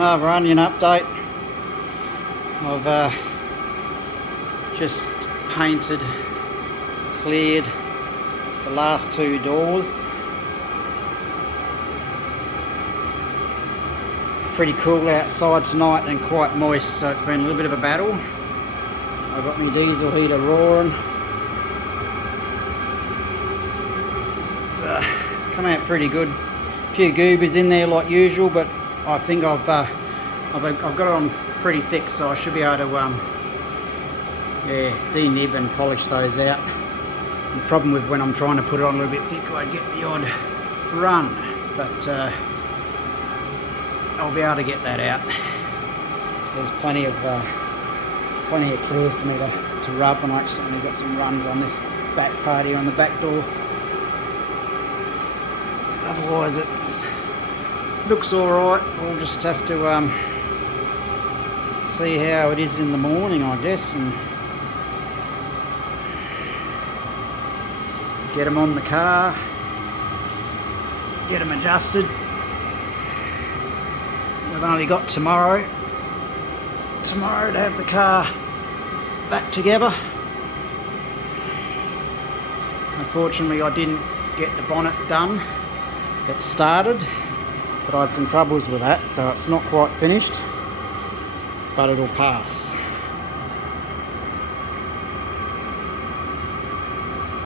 Running update. I've just painted, cleared the last two doors. Pretty cool outside tonight and quite moist, so it's been a little bit of a battle. I've got my diesel heater roaring. It's come out pretty good. A few goobers in there like usual, but I think I've got it on pretty thick, so I should be able to denib and polish those out. The problem with when I'm trying to put it on a little bit thick, I get the odd run, but I'll be able to get that out. There's plenty of clear for me to rub, and I accidentally got some runs on this back part here on the back door. Otherwise it looks alright. We'll just have to see how it is in the morning, I guess, and get them on the car, get them adjusted. We've only got tomorrow to have the car back together. Unfortunately, I didn't get the bonnet done. It started, but I had some troubles with that, so it's not quite finished, but it'll pass.